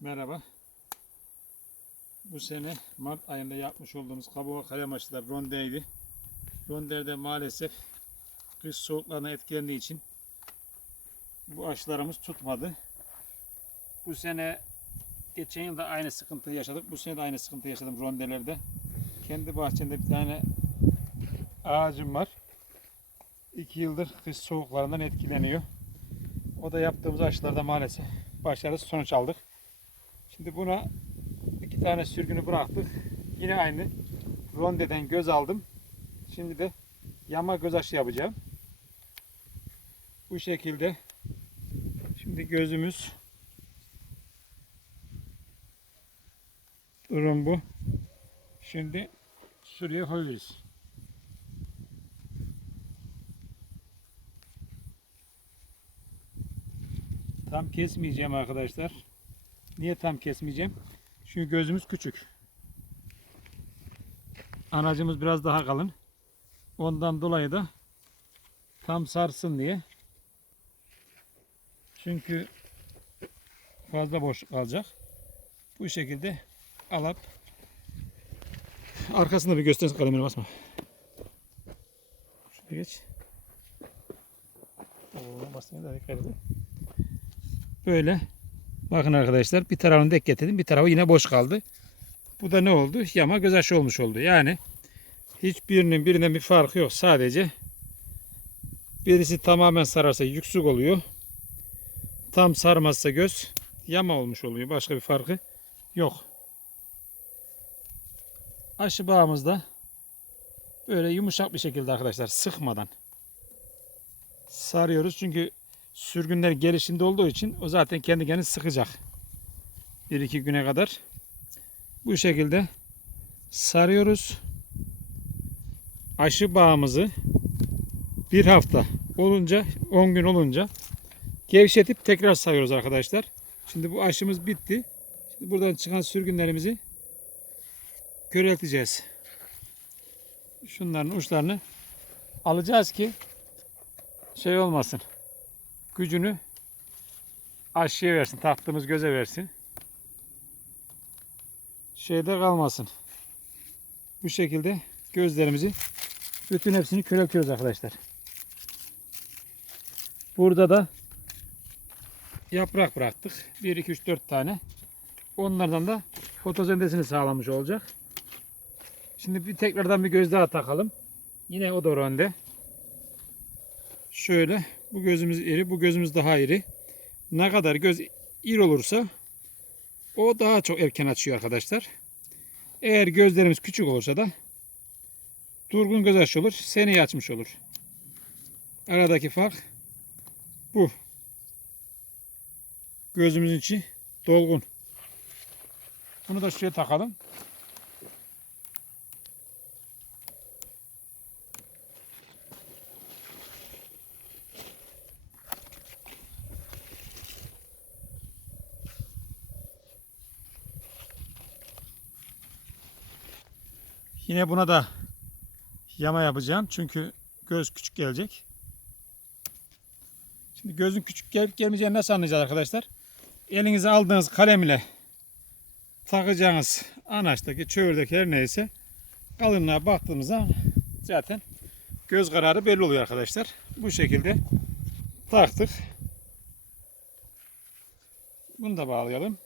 Merhaba. Bu sene Mart ayında yapmış olduğumuz kabuğa kalem aşılar rondeydi. Ronderde maalesef kış soğuklarına etkilendiği için bu aşılarımız tutmadı. Bu sene geçen yıl da aynı sıkıntıyı yaşadık. Bu sene de aynı sıkıntı yaşadım rondelerde. Kendi bahçemde bir tane ağacım var. İki yıldır kış soğuklarından etkileniyor. O da yaptığımız aşılarda maalesef başarısız sonuç aldık. Şimdi buna iki tane sürgünü bıraktık. Yine aynı rondeden göz aldım. Şimdi de yama göz aşı yapacağım. Bu şekilde şimdi gözümüz durum bu. Şimdi şuraya koyuyoruz. Tam kesmeyeceğim arkadaşlar. Niye tam kesmeyeceğim? Çünkü gözümüz küçük. Anacımız biraz daha kalın. Ondan dolayı da tam sarsın diye. Çünkü fazla boş kalacak. Bu şekilde alıp arkasında bir göstersin kalemini basma. Şuraya geç. Oo, basmaya da dikkat edin. Böyle Bakın arkadaşlar bir tarafını dek getirdim bir tarafı yine boş kaldı. Bu da ne oldu? Yama göz aşı olmuş oldu. Yani hiçbirinin birinden bir farkı yok. Sadece birisi tamamen sararsa yüksük oluyor. Tam sarmazsa göz yama olmuş oluyor. Başka bir farkı yok. Aşı bağımızda böyle yumuşak bir şekilde arkadaşlar sıkmadan sarıyoruz. Çünkü sürgünler gelişinde olduğu için o zaten kendi kendine sıkacak. Bir iki güne kadar. Bu şekilde sarıyoruz. Aşı bağımızı bir hafta olunca 10 gün olunca gevşetip tekrar sarıyoruz arkadaşlar. Şimdi bu aşımız bitti. Şimdi buradan çıkan sürgünlerimizi körelteceğiz. Şunların uçlarını alacağız ki şey olmasın gücünü aşıya versin. Taktığımız göze versin. Şeyde kalmasın. Bu şekilde gözlerimizi bütün hepsini köreltiyoruz arkadaşlar. Burada da yaprak bıraktık. 1, 2, 3, 4 tane. Onlardan da fotosentezini sağlamış olacak. Şimdi bir tekrardan bir göz daha takalım. Yine o da önde. Şöyle bu gözümüz iri, bu gözümüz daha iri. Ne kadar göz iri olursa o daha çok erken açıyor arkadaşlar. Eğer gözlerimiz küçük olursa da durgun göz aşı olur, seneye açmış olur. Aradaki fark bu. Gözümüzün içi dolgun. Bunu da şuraya takalım. Yine buna da yama yapacağım. Çünkü göz küçük gelecek. Şimdi gözün küçük gelip gelmeyeceğini nasıl anlayacağız arkadaşlar? Elinize aldığınız kalem ile takacağınız anaçtaki, çöğürdeki her neyse kalınlığa baktığımızda zaten göz kararı belli oluyor arkadaşlar. Bu şekilde taktık. Bunu da bağlayalım.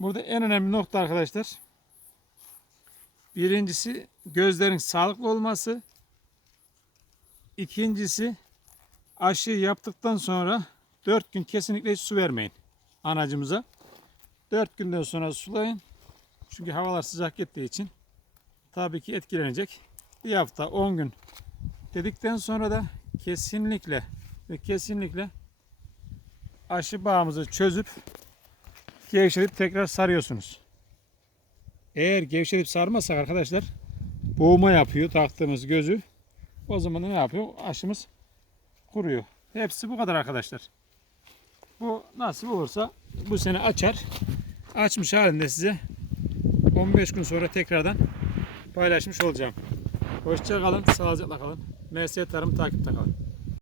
Burada en önemli nokta arkadaşlar. Birincisi gözlerin sağlıklı olması. İkincisi aşı yaptıktan sonra 4 gün kesinlikle hiç su vermeyin anacımıza. 4 günden sonra sulayın. Çünkü havalar sıcak gittiği için tabii ki etkilenecek. Bir hafta 10 gün dedikten sonra da kesinlikle ve kesinlikle aşı bağımızı çözüp gevşetip tekrar sarıyorsunuz. Eğer gevşetip sarmazsak arkadaşlar boğuma yapıyor taktığımız gözü. O zaman da ne yapıyor? Aşımız kuruyor. Hepsi bu kadar arkadaşlar. Bu nasıl olursa bu sene açar. Açmış halinde size 15 gün sonra tekrardan paylaşmış olacağım. Hoşça kalın, sağlıcakla kalın. MS Tarım takipte kalın.